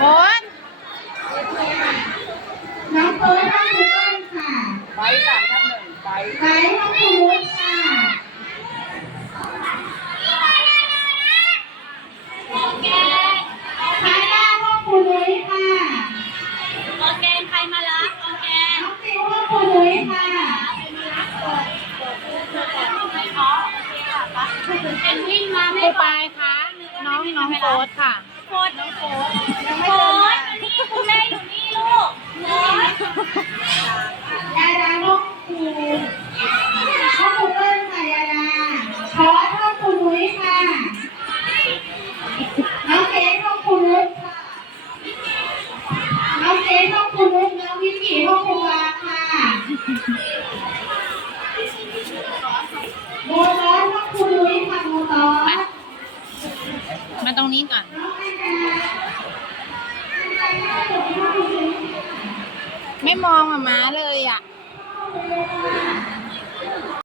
โอ๊ยน้องเฟิร์สห้องคุณเอิ้นค่ะไปสามทับหนึ่งไปไบร์ทห้องคุณวุฒิค่ะคาร่าห้องคุณนุ้ยค่ะออร์แกนใครมารับออร์แกนน้องติวห้องคุณนุ้ยค่ะเป็นวิ่งมาคไม่รูพอปายคะน้องน้องโฟสค่ะโคตรน้องโค ตรโคตรนี่คุณแม่อยู่นี่ลูกโคตรยาดาห้องคุณห้องคุณเอิ้นค่ะยาดาพอสห้องคุณนุ้ยค่ะ น้องเกดห้องคุณนุ้ยค่ะ น้องเกดห้องคุณนุ้ยน้องวิกิห้องคุณวาค่ะโมตอสห้องคุณนุ้ยค่ะโมตอสมาตรงนี้ก่อน น้องอาอันดาห้องคุณนุ้ย ไม่มองหมาเลยอะ